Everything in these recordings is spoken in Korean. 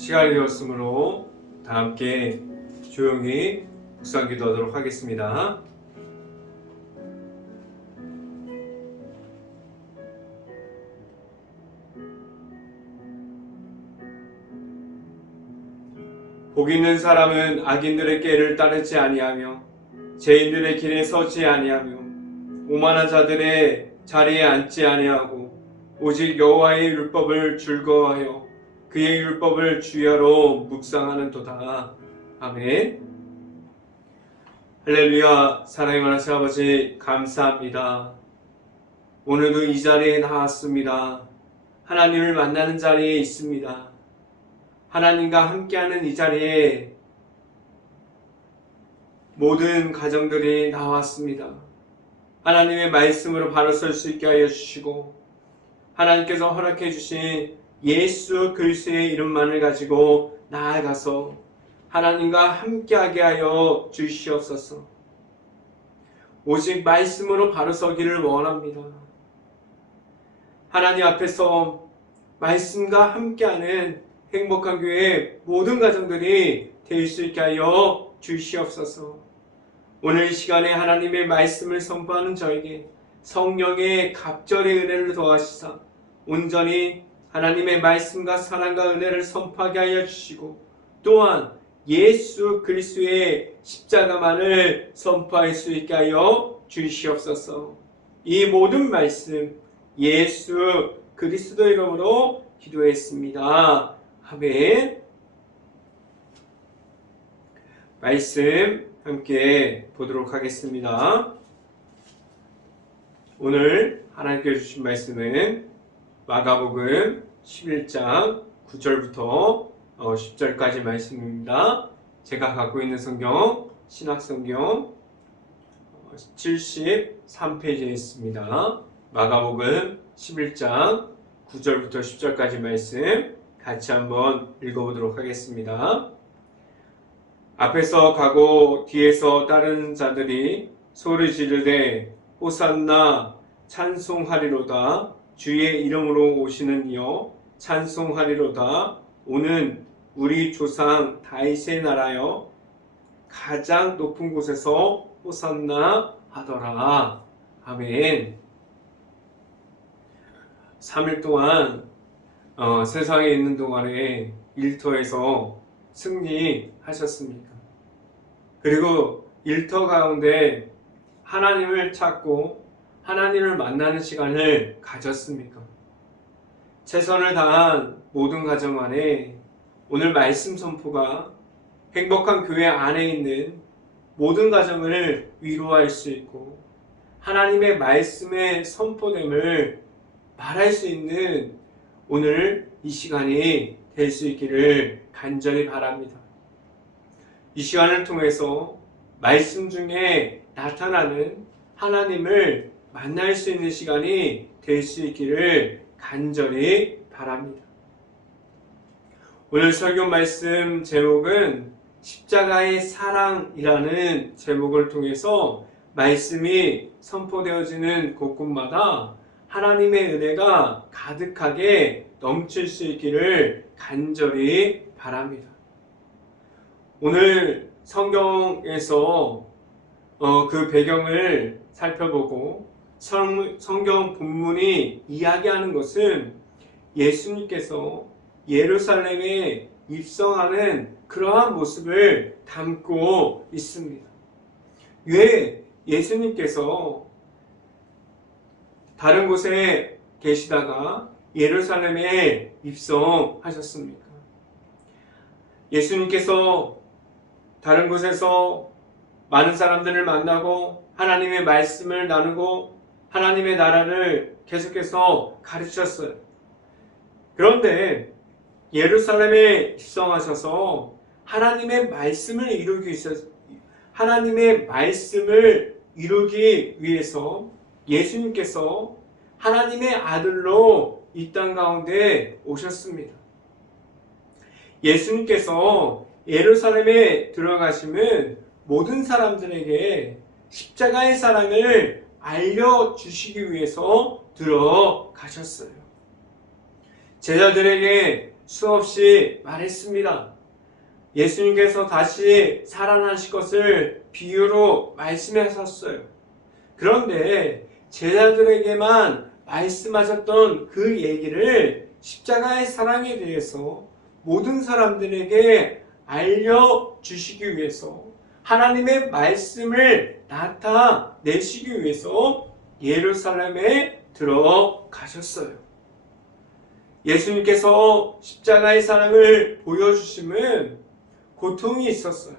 시간이 되었으므로 다 함께 조용히 묵상 기도하도록 하겠습니다. 복 있는 사람은 악인들의 꾀를 따르지 아니하며 죄인들의 길에 서지 아니하며 오만한 자들의 자리에 앉지 아니하고 오직 여호와의 율법을 즐거워하여 그의 율법을 주야로 묵상하는도다. 아멘. 할렐루야. 사랑의 많으신 아버지 감사합니다. 오늘도 이 자리에 나왔습니다. 하나님을 만나는 자리에 있습니다. 하나님과 함께하는 이 자리에 모든 가정들이 나왔습니다. 하나님의 말씀으로 바로 설 수 있게 하여 주시고 하나님께서 허락해 주신 예수 그리스도의 이름만을 가지고 나아가서 하나님과 함께하게 하여 주시옵소서. 오직 말씀으로 바로 서기를 원합니다. 하나님 앞에서 말씀과 함께하는 행복한 교회 모든 가정들이 될 수 있게 하여 주시옵소서. 오늘 이 시간에 하나님의 말씀을 선포하는 저에게 성령의 갑절의 은혜를 더하시사 온전히 하나님의 말씀과 사랑과 은혜를 선포하게 하여 주시고 또한 예수 그리스도의 십자가만을 선포할 수 있게 하여 주시옵소서. 이 모든 말씀 예수 그리스도 이름으로 기도했습니다. 아멘. 말씀 함께 보도록 하겠습니다. 오늘 하나님께 주신 말씀은 마가복음 11장 9절부터 10절까지 말씀입니다. 제가 갖고 있는 성경 신학성경 73페이지에 있습니다. 마가복음 11장 9절부터 10절까지 말씀 같이 한번 읽어보도록 하겠습니다. 앞에서 가고 뒤에서 따르는 자들이 소리 지르되 호산나 찬송하리로다. 주의 이름으로 오시는 이여 찬송하리로다. 오는 우리 조상 다윗의 나라여 가장 높은 곳에서 호산나 하더라. 아멘. 3일 동안 세상에 있는 동안에 일터에서 승리하셨습니까? 그리고 일터 가운데 하나님을 찾고 하나님을 만나는 시간을 가졌습니까? 최선을 다한 모든 가정 안에 오늘 말씀 선포가 행복한 교회 안에 있는 모든 가정을 위로할 수 있고 하나님의 말씀의 선포됨을 말할 수 있는 오늘 이 시간이 될 수 있기를 간절히 바랍니다. 이 시간을 통해서 말씀 중에 나타나는 하나님을 만날 수 있는 시간이 될 수 있기를 간절히 바랍니다. 오늘 설교 말씀 제목은 십자가의 사랑이라는 제목을 통해서 말씀이 선포되어지는 곳곳마다 하나님의 은혜가 가득하게 넘칠 수 있기를 간절히 바랍니다. 오늘 성경에서 그 배경을 살펴보고 성경 본문이 이야기하는 것은 예수님께서 예루살렘에 입성하는 그러한 모습을 담고 있습니다. 왜 예수님께서 다른 곳에 계시다가 예루살렘에 입성하셨습니까? 예수님께서 다른 곳에서 많은 사람들을 만나고 하나님의 말씀을 나누고 하나님의 나라를 계속해서 가르치셨어요. 그런데 예루살렘에 입성하셔서 하나님의 말씀을 이루기 위해서 예수님께서 하나님의 아들로 이 땅 가운데 오셨습니다. 예수님께서 예루살렘에 들어가시면 모든 사람들에게 십자가의 사랑을 알려주시기 위해서 들어가셨어요. 제자들에게 수없이 말했습니다. 예수님께서 다시 살아나실 것을 비유로 말씀하셨어요. 그런데 제자들에게만 말씀하셨던 그 얘기를 십자가의 사랑에 대해서 모든 사람들에게 알려주시기 위해서 하나님의 말씀을 나타내시기 위해서 예루살렘에 들어가셨어요. 예수님께서 십자가의 사랑을 보여주심은 고통이 있었어요.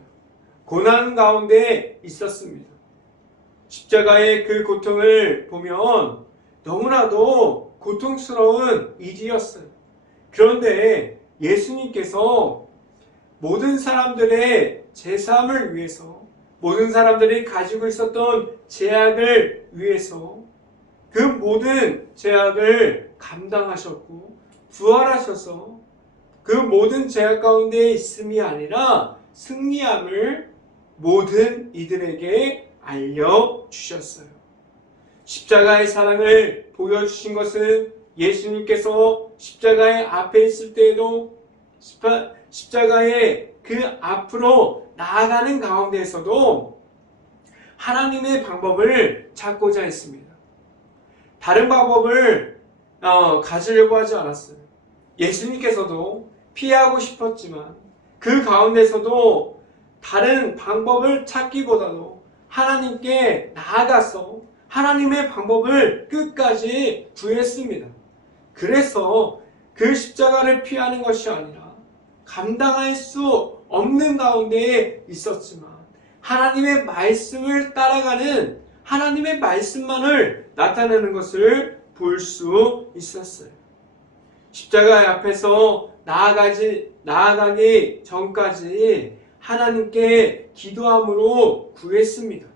고난 가운데 있었습니다. 십자가의 그 고통을 보면 너무나도 고통스러운 일이었어요. 그런데 예수님께서 모든 사람들의 제사함을 위해서, 모든 사람들이 가지고 있었던 죄악을 위해서 그 모든 죄악을 감당하셨고 부활하셔서 그 모든 죄악 가운데 있음이 아니라 승리함을 모든 이들에게 알려주셨어요. 십자가의 사랑을 보여주신 것은 예수님께서 십자가의 앞에 있을 때에도 십자가의 그 앞으로 나아가는 가운데에서도 하나님의 방법을 찾고자 했습니다. 다른 방법을 가지려고 하지 않았어요. 예수님께서도 피하고 싶었지만 그 가운데서도 다른 방법을 찾기보다도 하나님께 나아가서 하나님의 방법을 끝까지 구했습니다. 그래서 그 십자가를 피하는 것이 아니라 감당할 수 없는 가운데에 있었지만 하나님의 말씀을 따라가는 하나님의 말씀만을 나타내는 것을 볼 수 있었어요. 십자가 앞에서 나아가기 전까지 하나님께 기도함으로 구했습니다.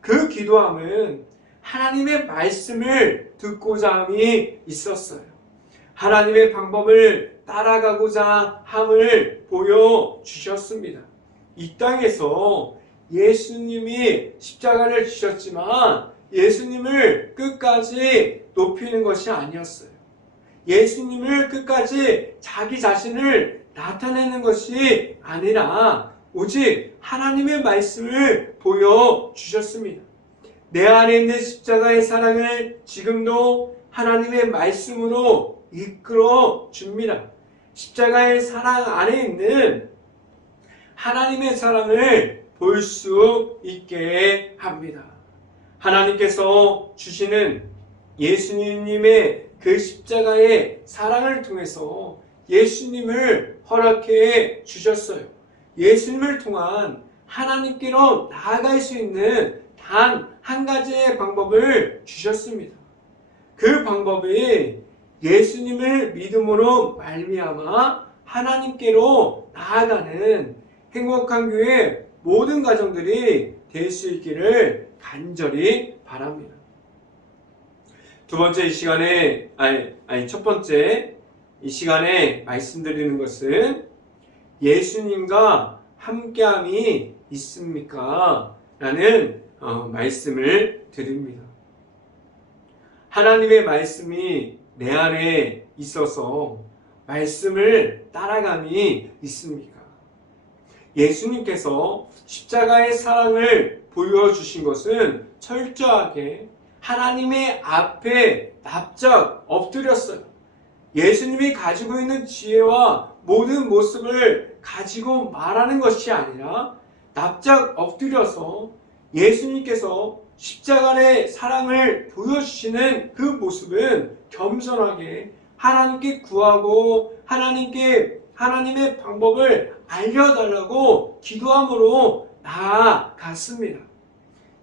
그 기도함은 하나님의 말씀을 듣고자 함이 있었어요. 하나님의 방법을 따라가고자 함을 보여주셨습니다. 이 땅에서 예수님이 십자가를 지셨지만 예수님을 끝까지 높이는 것이 아니었어요. 예수님을 끝까지 자기 자신을 나타내는 것이 아니라 오직 하나님의 말씀을 보여주셨습니다. 내 안에 있는 십자가의 사랑을 지금도 하나님의 말씀으로 이끌어 줍니다. 십자가의 사랑 안에 있는 하나님의 사랑을 볼 수 있게 합니다. 하나님께서 주시는 예수님의 그 십자가의 사랑을 통해서 예수님을 허락해 주셨어요. 예수님을 통한 하나님께로 나아갈 수 있는 단 한 가지의 방법을 주셨습니다. 그 방법이 예수님을 믿음으로 말미암아 하나님께로 나아가는 행복한 교회 모든 가정들이 될 수 있기를 간절히 바랍니다. 두 번째 첫 번째 이 시간에 말씀드리는 것은 예수님과 함께함이 있습니까? 라는 말씀을 드립니다. 하나님의 말씀이 내 안에 있어서 말씀을 따라감이 있습니까? 예수님께서 십자가의 사랑을 보여주신 것은 철저하게 하나님의 앞에 납작 엎드렸어요. 예수님이 가지고 있는 지혜와 모든 모습을 가지고 말하는 것이 아니라 납작 엎드려서 예수님께서 십자가의 사랑을 보여주시는 그 모습은 겸손하게 하나님께 구하고 하나님의 방법을 알려달라고 기도함으로 나아갔습니다.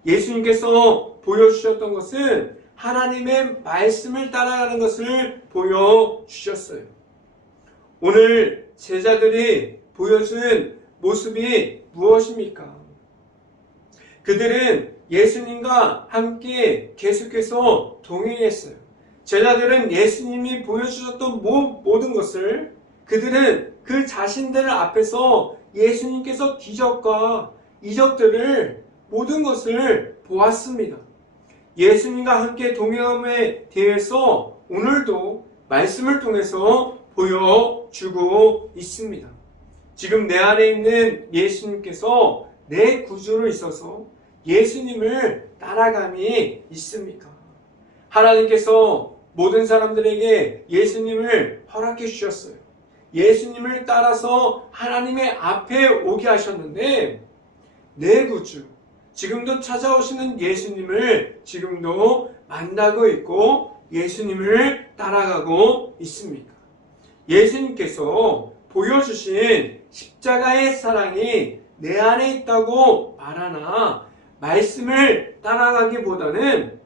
예수님께서 보여주셨던 것은 하나님의 말씀을 따라가는 것을 보여주셨어요. 오늘 제자들이 보여준 모습이 무엇입니까? 그들은 예수님과 함께 계속해서 동행했어요. 제자들은 예수님이 보여주셨던 모든 것을 그들은 그 자신들 앞에서 예수님께서 기적과 이적들을 모든 것을 보았습니다. 예수님과 함께 동행함에 대해서 오늘도 말씀을 통해서 보여주고 있습니다. 지금 내 안에 있는 예수님께서 내 구주로 있어서 예수님을 따라감이 있습니까? 하나님께서 모든 사람들에게 예수님을 허락해 주셨어요. 예수님을 따라서 하나님의 앞에 오게 하셨는데 내 구주, 지금도 찾아오시는 예수님을 지금도 만나고 있고 예수님을 따라가고 있습니까? 예수님께서 보여주신 십자가의 사랑이 내 안에 있다고 말하나 말씀을 따라가기보다는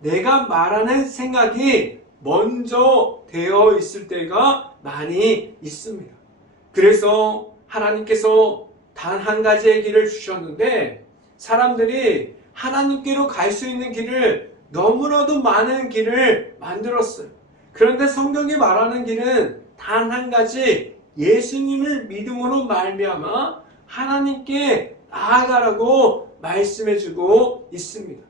내가 말하는 생각이 먼저 되어 있을 때가 많이 있습니다. 그래서 하나님께서 단 한 가지의 길을 주셨는데 사람들이 하나님께로 갈 수 있는 길을 너무나도 많은 길을 만들었어요. 그런데 성경이 말하는 길은 단 한 가지, 예수님을 믿음으로 말미암아 하나님께 나아가라고 말씀해주고 있습니다.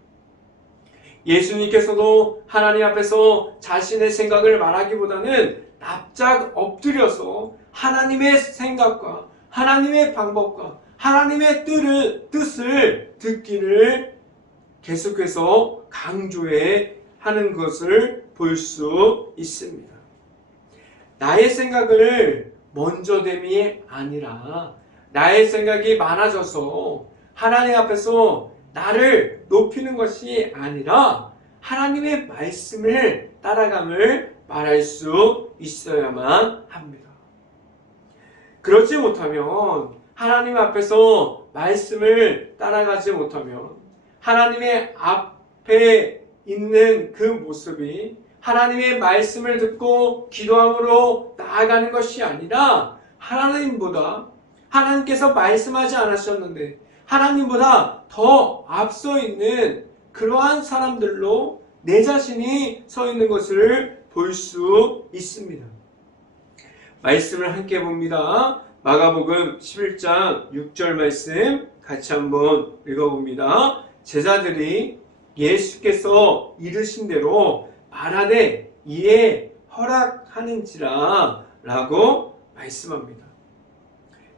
예수님께서도 하나님 앞에서 자신의 생각을 말하기보다는 납작 엎드려서 하나님의 생각과 하나님의 방법과 하나님의 뜻을 듣기를 계속해서 강조해 하는 것을 볼 수 있습니다. 나의 생각을 먼저 됨이 아니라 나의 생각이 많아져서 하나님 앞에서 나를 높이는 것이 아니라 하나님의 말씀을 따라감을 말할 수 있어야만 합니다. 그렇지 못하면 하나님 앞에서 말씀을 따라가지 못하면 하나님의 앞에 있는 그 모습이 하나님의 말씀을 듣고 기도함으로 나아가는 것이 아니라 하나님께서 말씀하지 않으셨는데 하나님보다 더 앞서 있는 그러한 사람들로 내 자신이 서 있는 것을 볼 수 있습니다. 말씀을 함께 봅니다. 마가복음 11장 6절 말씀 같이 한번 읽어봅니다. 제자들이 예수께서 이르신 대로 말하되 이에 허락하는지라 라고 말씀합니다.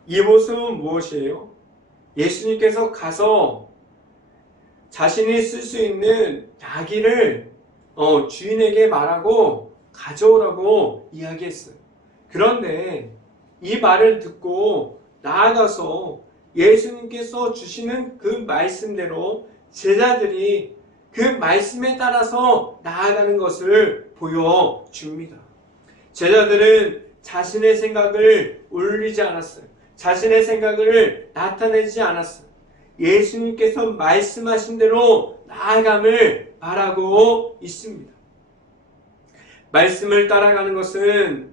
이 모습은 무엇이에요? 예수님께서 가서 자신이 쓸 수 있는 나귀를 주인에게 말하고 가져오라고 이야기했어요. 그런데 이 말을 듣고 나아가서 예수님께서 주시는 그 말씀대로 제자들이 그 말씀에 따라서 나아가는 것을 보여줍니다. 제자들은 자신의 생각을 올리지 않았어요. 자신의 생각을 나타내지 않았어요. 예수님께서 말씀하신 대로 나아감을 바라고 있습니다. 말씀을 따라가는 것은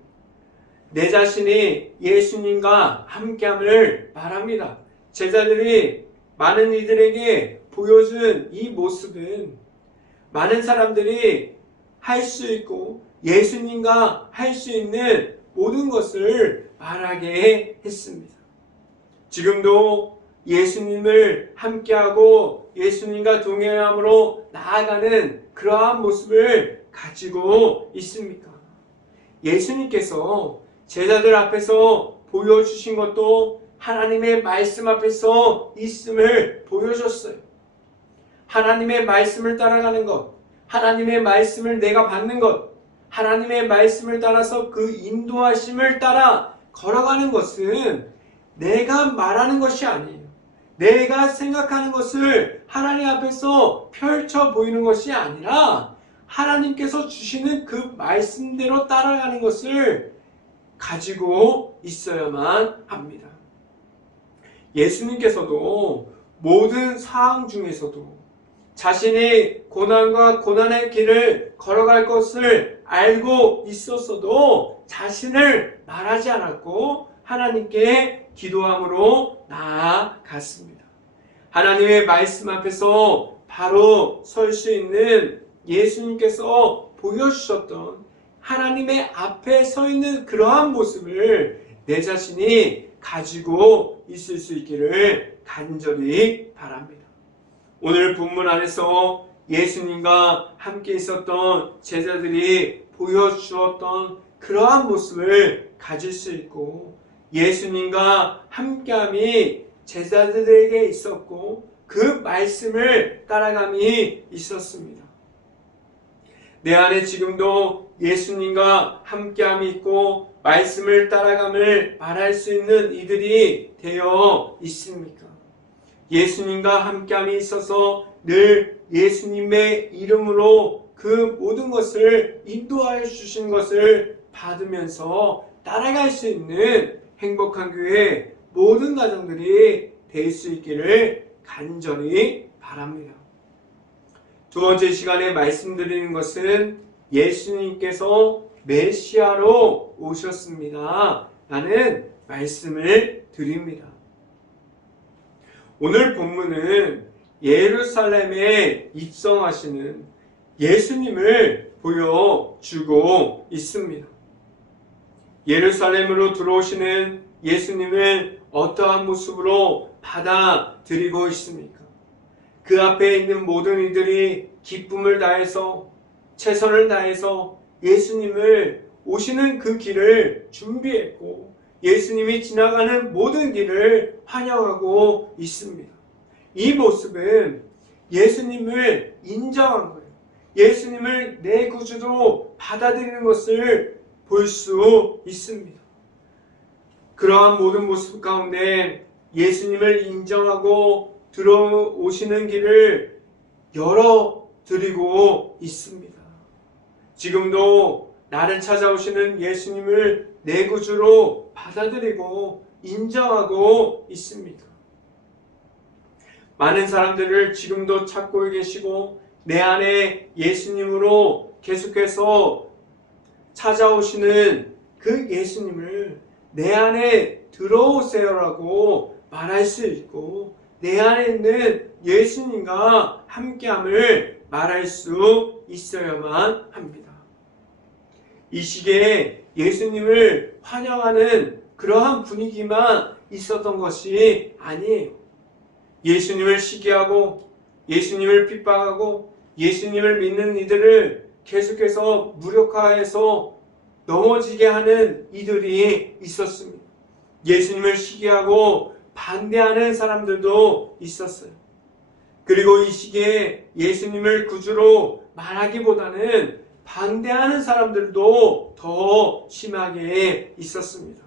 내 자신이 예수님과 함께함을 말합니다. 제자들이 많은 이들에게 보여준 이 모습은 많은 사람들이 할 수 있고 예수님과 할 수 있는 모든 것을 말하게 했습니다. 지금도 예수님을 함께하고 예수님과 동행함으로 나아가는 그러한 모습을 가지고 있습니까? 예수님께서 제자들 앞에서 보여주신 것도 하나님의 말씀 앞에서 있음을 보여줬어요. 하나님의 말씀을 따라가는 것, 하나님의 말씀을 내가 받는 것, 하나님의 말씀을 따라서 그 인도하심을 따라 걸어가는 것은 내가 말하는 것이 아니에요. 내가 생각하는 것을 하나님 앞에서 펼쳐 보이는 것이 아니라 하나님께서 주시는 그 말씀대로 따라가는 것을 가지고 있어야만 합니다. 예수님께서도 모든 상황 중에서도 자신이 고난과 고난의 길을 걸어갈 것을 알고 있었어도 자신을 말하지 않았고 하나님께 기도함으로 나아갔습니다. 하나님의 말씀 앞에서 바로 설 수 있는 예수님께서 보여주셨던 하나님의 앞에 서 있는 그러한 모습을 내 자신이 가지고 있을 수 있기를 간절히 바랍니다. 오늘 본문 안에서 예수님과 함께 있었던 제자들이 보여주었던 그러한 모습을 가질 수 있고 예수님과 함께함이 제자들에게 있었고 그 말씀을 따라감이 있었습니다. 내 안에 지금도 예수님과 함께함이 있고 말씀을 따라감을 말할 수 있는 이들이 되어 있습니까? 예수님과 함께함이 있어서 늘 예수님의 이름으로 그 모든 것을 인도하여 주신 것을 받으면서 따라갈 수 있는 행복한 교회 모든 가정들이 될 수 있기를 간절히 바랍니다. 두 번째 시간에 말씀드리는 것은 예수님께서 메시아로 오셨습니다. 라는 말씀을 드립니다. 오늘 본문은 예루살렘에 입성하시는 예수님을 보여주고 있습니다. 예루살렘으로 들어오시는 예수님을 어떠한 모습으로 받아들이고 있습니까? 그 앞에 있는 모든 이들이 기쁨을 다해서 최선을 다해서 예수님을 오시는 그 길을 준비했고 예수님이 지나가는 모든 길을 환영하고 있습니다. 이 모습은 예수님을 인정한 거예요. 예수님을 내 구주로 받아들이는 것을 볼 수 있습니다. 그러한 모든 모습 가운데 예수님을 인정하고 들어오시는 길을 열어드리고 있습니다. 지금도 나를 찾아오시는 예수님을 내 구주로 받아들이고 인정하고 있습니다. 많은 사람들을 지금도 찾고 계시고 내 안에 예수님으로 계속해서 찾아오시는 그 예수님을 내 안에 들어오세요라고 말할 수 있고 내 안에 있는 예수님과 함께함을 말할 수 있어야만 합니다. 이 시기에 예수님을 환영하는 그러한 분위기만 있었던 것이 아니에요. 예수님을 시기하고 예수님을 핍박하고 예수님을 믿는 이들을 계속해서 무력화해서 넘어지게 하는 이들이 있었습니다. 예수님을 시기하고 반대하는 사람들도 있었어요. 그리고 이 시기에 예수님을 구주로 말하기보다는 반대하는 사람들도 더 심하게 있었습니다.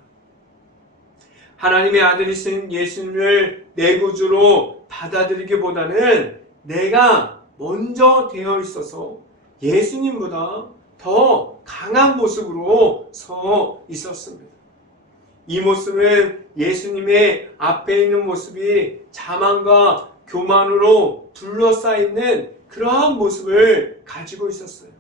하나님의 아들이신 예수님을 내 구주로 받아들이기보다는 내가 먼저 되어 있어서 예수님보다 더 강한 모습으로 서 있었습니다. 이 모습은 예수님의 앞에 있는 모습이 자만과 교만으로 둘러싸이는 그러한 모습을 가지고 있었어요.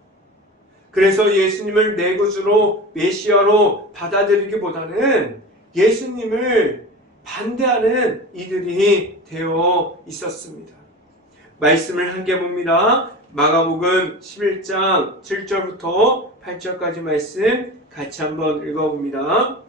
그래서 예수님을 내 구주로 메시아로 받아들이기보다는 예수님을 반대하는 이들이 되어 있었습니다. 말씀을 함께 봅니다. 마가복음 11장 7절부터 8절까지 말씀 같이 한번 읽어봅니다.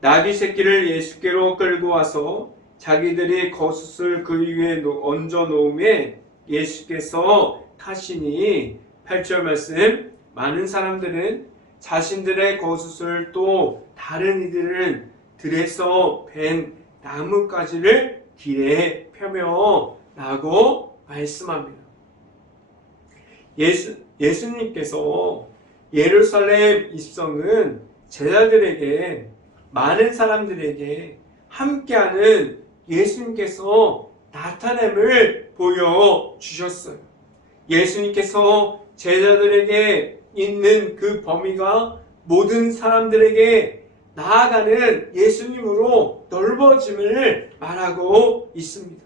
나귀 새끼를 예수께로 끌고 와서 자기들이 겉옷을 그 위에 얹어 놓음에 예수께서 타시니 8절 말씀 많은 사람들은 자신들의 겉옷을 또 다른 이들은 들에서 벤 나뭇가지를 길에 펴며 라고 말씀합니다. 예수님께서 예루살렘 입성은 제자들에게 많은 사람들에게 함께하는 예수님께서 나타냄을 보여주셨어요. 예수님께서 제자들에게 있는 그 범위가 모든 사람들에게 나아가는 예수님으로 넓어짐을 말하고 있습니다.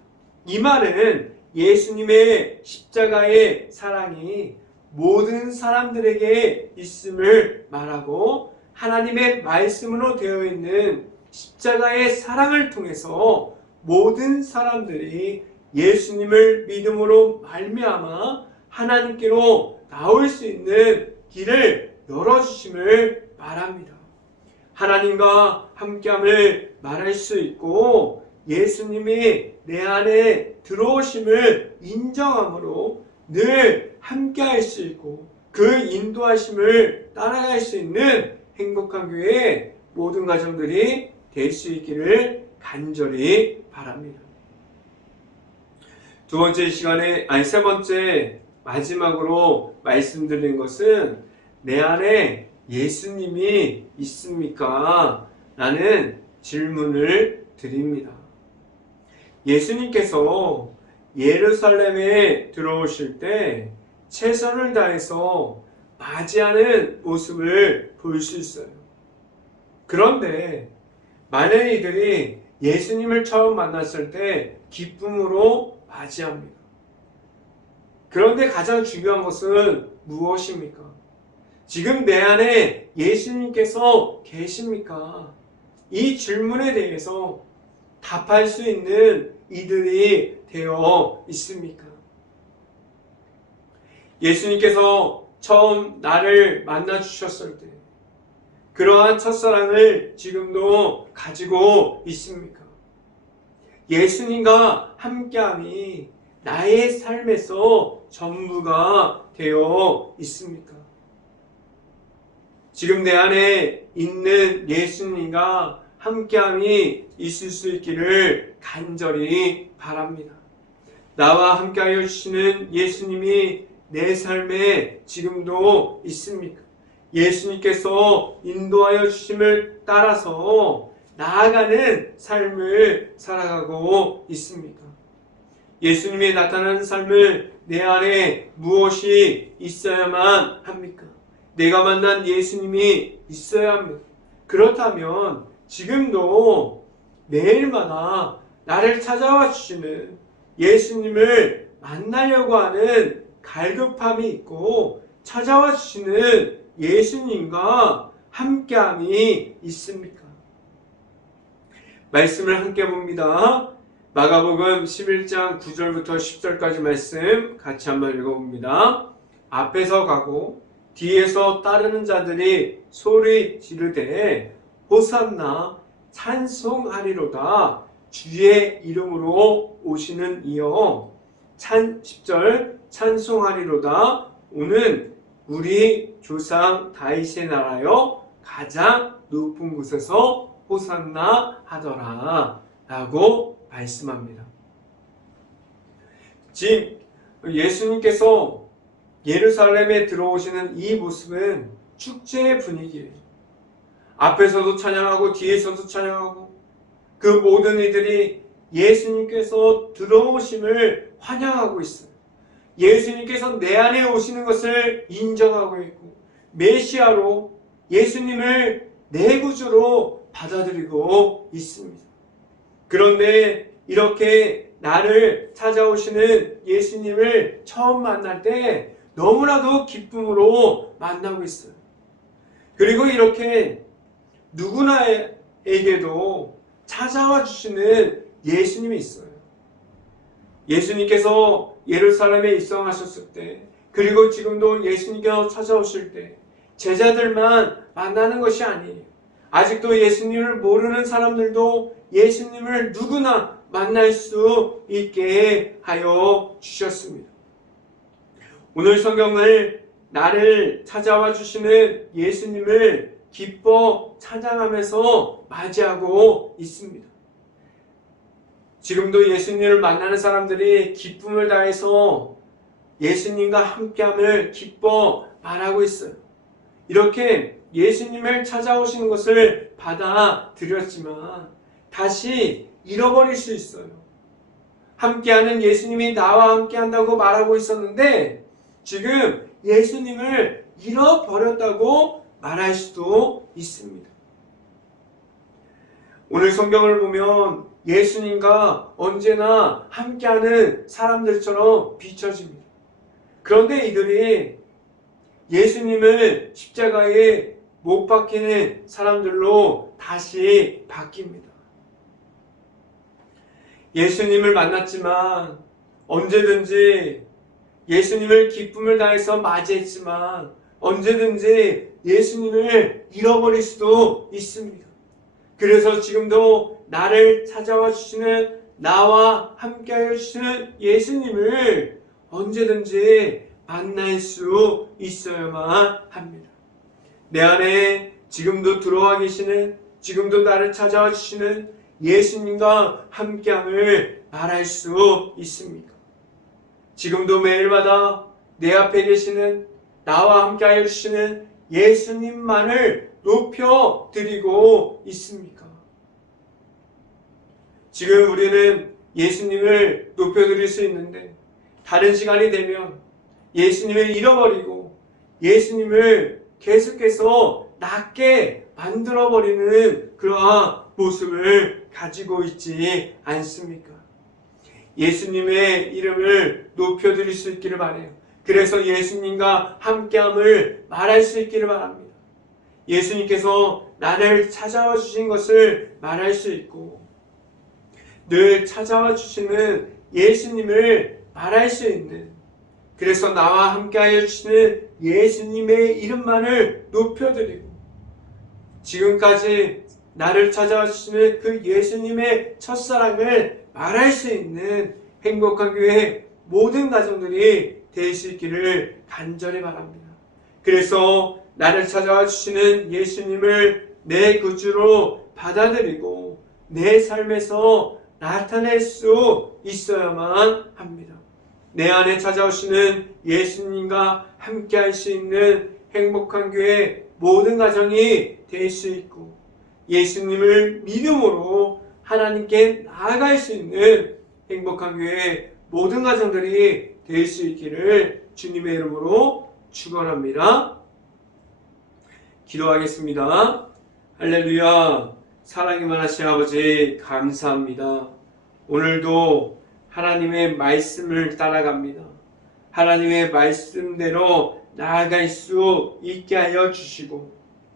이 말은 예수님의 십자가의 사랑이 모든 사람들에게 있음을 말하고 하나님의 말씀으로 되어 있는 십자가의 사랑을 통해서 모든 사람들이 예수님을 믿음으로 말미암아 하나님께로 나올 수 있는 길을 열어주심을 말합니다. 하나님과 함께함을 말할 수 있고 예수님이 내 안에 들어오심을 인정함으로 늘 함께할 수 있고 그 인도하심을 따라갈 수 있는 행복한 교회 모든 가정들이 될 수 있기를 간절히 바랍니다. 세 번째 마지막으로 말씀드린 것은 내 안에 예수님이 있습니까? 라는 질문을 드립니다. 예수님께서 예루살렘에 들어오실 때 최선을 다해서 맞이하는 모습을 볼 수 있어요. 그런데 많은 이들이 예수님을 처음 만났을 때 기쁨으로 맞이합니다. 그런데 가장 중요한 것은 무엇입니까? 지금 내 안에 예수님께서 계십니까? 이 질문에 대해서 답할 수 있는 이들이 되어 있습니까? 예수님께서 처음 나를 만나 주셨을 때 그러한 첫사랑을 지금도 가지고 있습니까? 예수님과 함께함이 나의 삶에서 전부가 되어 있습니까? 지금 내 안에 있는 예수님과 함께함이 있을 수 있기를 간절히 바랍니다. 나와 함께하여 주시는 예수님이 내 삶에 지금도 있습니까? 예수님께서 인도하여 주심을 따라서 나아가는 삶을 살아가고 있습니까? 예수님이 나타나는 삶을 내 안에 무엇이 있어야만 합니까? 내가 만난 예수님이 있어야 합니다. 그렇다면 지금도 매일마다 나를 찾아와 주시는 예수님을 만나려고 하는 갈급함이 있고 찾아와 주시는 예수님과 함께함이 있습니까? 말씀을 함께 봅니다. 마가복음 11장 9절부터 10절까지 말씀 같이 한번 읽어봅니다. 앞에서 가고 뒤에서 따르는 자들이 소리 지르되 호산나 찬송하리로다 주의 이름으로 오시는 이여 10절 찬송하리로다 오는 우리 조상 다윗의 나라여 가장 높은 곳에서 호산나 하더라 라고 말씀합니다. 지금 예수님께서 예루살렘에 들어오시는 이 모습은 축제의 분위기예요. 앞에서도 찬양하고 뒤에서도 찬양하고 그 모든 이들이 예수님께서 들어오심을 환영하고 있어요. 예수님께서 내 안에 오시는 것을 인정하고 있고 메시아로 예수님을 내 구주로 받아들이고 있습니다. 그런데 이렇게 나를 찾아오시는 예수님을 처음 만날 때 너무나도 기쁨으로 만나고 있어요. 그리고 이렇게 누구나에게도 찾아와 주시는 예수님이 있어요. 예수님께서 예루살렘에 입성하셨을 때 그리고 지금도 예수님께서 찾아오실 때 제자들만 만나는 것이 아니에요. 아직도 예수님을 모르는 사람들도 예수님을 누구나 만날 수 있게 하여 주셨습니다. 오늘 성경을 나를 찾아와 주시는 예수님을 기뻐 찬양하면서 맞이하고 있습니다. 지금도 예수님을 만나는 사람들이 기쁨을 다해서 예수님과 함께함을 기뻐 말하고 있어요. 이렇게 예수님을 찾아오신 것을 받아들였지만 다시 잃어버릴 수 있어요. 함께하는 예수님이 나와 함께한다고 말하고 있었는데 지금 예수님을 잃어버렸다고 말할 수도 있습니다. 오늘 성경을 보면 예수님과 언제나 함께하는 사람들처럼 비춰집니다. 그런데 이들이 예수님을 십자가에 못 박히는 사람들로 다시 바뀝니다. 예수님을 만났지만 언제든지 예수님을 기쁨을 다해서 맞이했지만 언제든지 예수님을 잃어버릴 수도 있습니다. 그래서 지금도 나를 찾아와 주시는 나와 함께하여 주시는 예수님을 언제든지 만날 수 있어야만 합니다. 내 안에 지금도 들어와 계시는, 지금도 나를 찾아와 주시는 예수님과 함께함을 말할 수 있습니까? 지금도 매일마다 내 앞에 계시는, 나와 함께하여 주시는 예수님만을 높여드리고 있습니까? 지금 우리는 예수님을 높여드릴 수 있는데 다른 시간이 되면 예수님을 잃어버리고 예수님을 계속해서 낮게 만들어버리는 그러한 모습을 가지고 있지 않습니까? 예수님의 이름을 높여드릴 수 있기를 바라요. 그래서 예수님과 함께함을 말할 수 있기를 바랍니다. 예수님께서 나를 찾아와 주신 것을 말할 수 있고 늘 찾아와 주시는 예수님을 말할 수 있는, 그래서 나와 함께하여 주시는 예수님의 이름만을 높여드리고 지금까지 나를 찾아와 주시는 그 예수님의 첫사랑을 말할 수 있는 행복한 교회 모든 가정들이 될 수 있기를 간절히 바랍니다. 그래서 나를 찾아와 주시는 예수님을 내 구주로 받아들이고 내 삶에서 나타낼 수 있어야만 합니다. 내 안에 찾아오시는 예수님과 함께 할 수 있는 행복한 교회 모든 가정이 될 수 있고 예수님을 믿음으로 하나님께 나아갈 수 있는 행복한 교회 모든 가정들이 될 수 있기를 주님의 이름으로 축원합니다. 기도하겠습니다. 할렐루야. 사랑이 많으신 아버지 감사합니다. 오늘도 하나님의 말씀을 따라갑니다. 하나님의 말씀대로 나아갈 수 있게 하여 주시고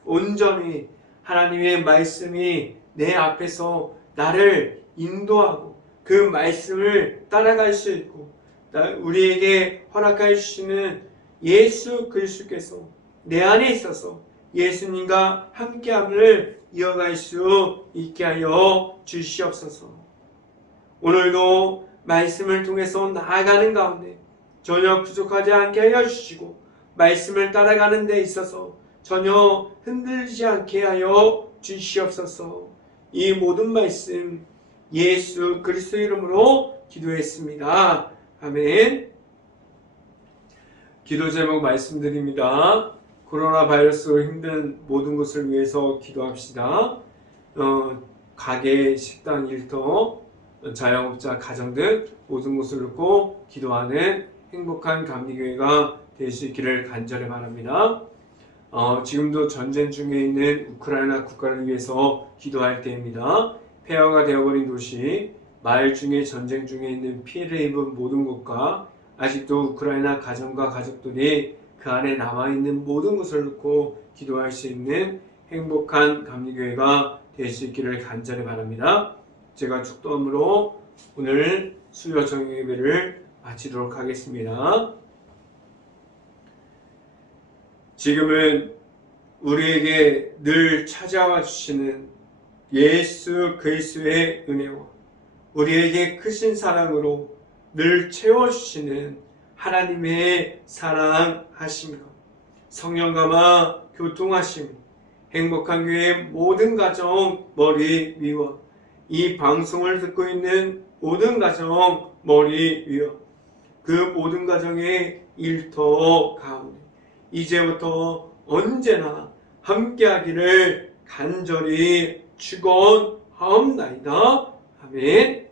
온전히 하나님의 말씀이 내 앞에서 나를 인도하고 그 말씀을 따라갈 수 있고 우리에게 허락하여 주시는 예수 그리스도께서 내 안에 있어서 예수님과 함께함을 이어갈 수 있게 하여 주시옵소서. 오늘도 말씀을 통해서 나아가는 가운데 전혀 부족하지 않게 하여 주시고 말씀을 따라가는 데 있어서 전혀 흔들리지 않게 하여 주시옵소서. 이 모든 말씀 예수 그리스도 이름으로 기도했습니다. 아멘. 기도 제목 말씀드립니다. 코로나 바이러스로 힘든 모든 것을 위해서 기도합시다. 가게, 식당, 일터, 자영업자, 가정 등 모든 것을 놓고 기도하는 행복한 감리교회가 될 수 있기를 간절히 바랍니다. 지금도 전쟁 중에 있는 우크라이나 국가를 위해서 기도할 때입니다. 폐허가 되어버린 도시, 마을 중에 전쟁 중에 있는 피해를 입은 모든 곳과 아직도 우크라이나 가정과 가족들이 그 안에 남아있는 모든 것을 놓고 기도할 수 있는 행복한 감리교회가 될 수 있기를 간절히 바랍니다. 제가 축도함으로 오늘 수요 정규 예배를 마치도록 하겠습니다. 지금은 우리에게 늘 찾아와 주시는 예수 그리스도의 은혜와 우리에게 크신 사랑으로 늘 채워주시는 하나님의 사랑하심과 성령감화 교통하심, 행복한 교회 모든 가정 머리 위와 이 방송을 듣고 있는 모든 가정 머리 위와 그 모든 가정의 일터 가운데 이제부터 언제나 함께하기를 간절히 축원하옵나이다. 아멘.